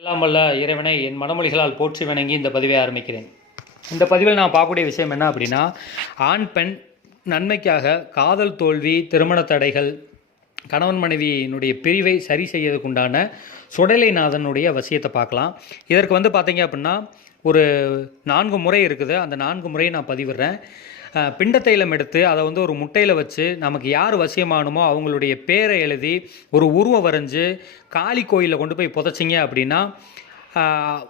எல்லாம் வல்ல இறைவனை என் மனமொழிகளால் போற்றி வணங்கி இந்த பதிவை ஆரம்பிக்கிறேன். இந்த பதிவில் நான் பார்க்கக்கூடிய விஷயம் என்ன அப்படின்னா ஆண் பெண் நன்மைக்காக காதல் தோல்வி திருமண தடைகள் கணவன் மனைவியினுடைய பிரிவை சரி செய்யறதுக்குண்டான சுடலைநாதனுடைய வசியத்தை பார்க்கலாம். இதற்கு வந்து பார்த்தீங்க அப்படின்னா ஒரு நான்கு முறை இருக்குது. அந்த நான்கு முறையை நான் பதிவிடுறேன். பிண்டத்தைலம் எடுத்து அதை வந்து ஒரு முட்டையில் வச்சு நமக்கு யார் வசியமானுமோ அவங்களுடைய பேரை எழுதி ஒரு உருவம் வரைஞ்சி காளி கோயிலில் கொண்டு போய் புதைச்சிங்க அப்படின்னா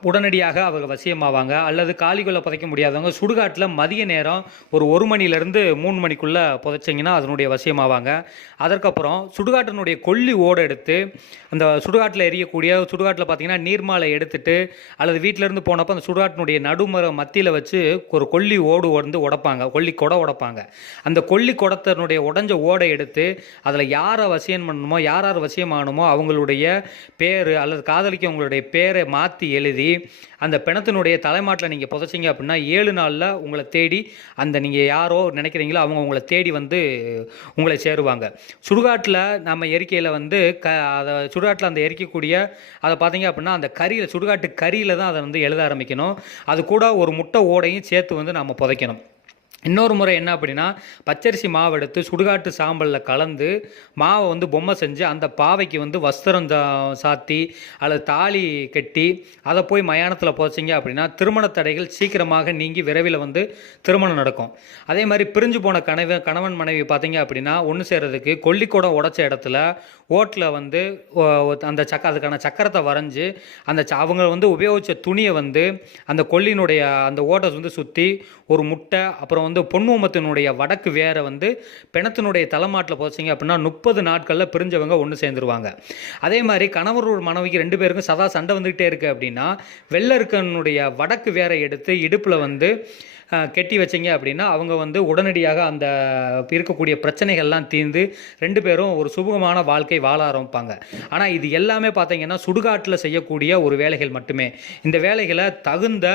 உடனடியாக அவங்க வசியமாவாங்க. அல்லது காலிக்குள்ளே புதைக்க முடியாதவங்க சுடுகாட்டில் மதிய நேரம் ஒரு ஒரு மணிலேருந்து மூணு மணிக்குள்ளே புதைச்சிங்கன்னா அதனுடைய வசியமாவாங்க. அதற்கப்புறம் சுடுகாட்டினுடைய கொல்லி ஓடை எடுத்து அந்த சுடுகாட்டில் எரியக்கூடிய சுடுகாட்டில் பார்த்தீங்கன்னா நீர்மாலை எடுத்துட்டு அல்லது வீட்டிலேருந்து போனப்போ அந்த சுடுகாட்டினுடைய நடுமரம் மத்தியில் வச்சு ஒரு கொல்லி ஓடு வந்து உடைப்பாங்க. கொல்லி குடம் உடைப்பாங்க. அந்த கொல்லி குடத்தினுடைய உடஞ்ச ஓடை எடுத்து அதில் யாரை வசியம் பண்ணணுமோ யார் யார் வசியமாகணுமோ அவங்களுடைய பேர் அல்லது காதலிக்கவங்களுடைய பேரை மா மாற்றி எழுதி அந்த பிணத்தினுடைய தலைமாட்டில் நீங்கள் புதைச்சிங்க அப்படின்னா ஏழு நாளில் உங்களை தேடி அந்த நீங்கள் யாரோ நினைக்கிறீங்களோ அவங்க உங்களை தேடி வந்து உங்களை சேருவாங்க. சுடுகாட்டில் நம்ம எரிக்கையில் வந்து க அதை சுடுகாட்டில் அந்த எரிக்கக்கூடிய அதை பார்த்தீங்க அப்படின்னா அந்த கரியில் சுடுகாட்டு கறியில் தான் அதை வந்து எழுத ஆரம்பிக்கணும். அது கூட ஒரு முட்டை ஓடையும் சேர்த்து வந்து நம்ம புதைக்கணும். இன்னொரு முறை என்ன அப்படின்னா பச்சரிசி மாவு எடுத்து சுடுகாட்டு சாம்பலில் கலந்து மாவை வந்து பொம்மை செஞ்சு அந்த பாவைக்கு வந்து வஸ்திரம் சா- சாத்தி அல்லது தாலி கட்டி அதை போய் மயானத்தில் போச்சிங்க அப்படின்னா திருமண தடைகள் சீக்கிரமாக நீங்கி விரைவில் வந்து திருமணம் நடக்கும். அதே மாதிரி பிரிஞ்சு போன கணவன் கணவன் மனைவி பார்த்தீங்க அப்படின்னா ஒன்று சேர்றதுக்கு கொல்லிக்கூடம் உடச்ச இடத்துல ஓட்டில் வந்து அந்த சக்க அதுக்கான சக்கரத்தை வரைஞ்சி அந்த ச- அவங்க வந்து உபயோகித்த துணியை வந்து அந்த கொல்லினுடைய அந்த ஓட்டை வந்து சுற்றி ஒரு முட்டை அப்புறம் வந்து பொன்முகத்தினுடைய வடக்கு வேரை வந்து பிணத்தினுடைய தலைமாட்டில் போச்சிங்க அப்படின்னா முப்பது நாட்களில் பிரிஞ்சவங்க ஒன்று சேர்ந்துருவாங்க. அதே மாதிரி கணவர் ஒரு மனைவிக்கு ரெண்டு பேருக்கும் சதா சண்டை வந்துக்கிட்டே இருக்குது அப்படின்னா வெள்ளருக்கனுடைய வடக்கு வேரை எடுத்து இடுப்பில் வந்து கெட்டி வச்சிங்க அப்படின்னா அவங்க வந்து உடனடியாக அந்த இருக்கக்கூடிய பிரச்சனைகள்லாம் தீர்ந்து ரெண்டு பேரும் ஒரு சுமூகமான வாழ்க்கை வாழ ஆரம்பிப்பாங்க. ஆனால் இது எல்லாமே பார்த்தீங்கன்னா சுடுகாட்டில் செய்யக்கூடிய ஒரு வேலைகள் மட்டுமே. இந்த வேலைகளை தகுந்த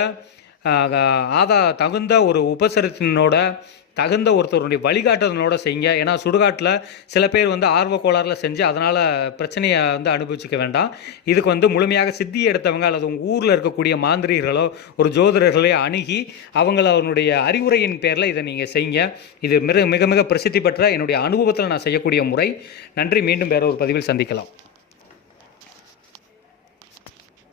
ஆதா தகுந்த ஒரு உபசரித்தினோட தகுந்த ஒருத்தருடைய வழிகாட்டுதலோட செய்யுங்க. ஏன்னா சுடுகாட்டில் சில பேர் வந்து ஆர்வ கோளாறுல செஞ்சு அதனால் பிரச்சனையை வந்து அனுபவிச்சுக்க வேண்டாம். இதுக்கு வந்து முழுமையாக சித்தி எடுத்தவங்க அல்லது உங்கள் ஊரில் இருக்கக்கூடிய மாந்திரிகளோ ஒரு ஜோதிடர்களையோ அணுகி அவங்கள அவனுடைய அறிவுரையின் பேரில் இதை நீங்கள் செய்யுங்க. இது மிக மிக மிக பிரசித்தி பெற்ற என்னுடைய அனுபவத்தில் நான் செய்யக்கூடிய முறை. நன்றி. மீண்டும் வேற ஒரு பதிவில் சந்திக்கலாம்.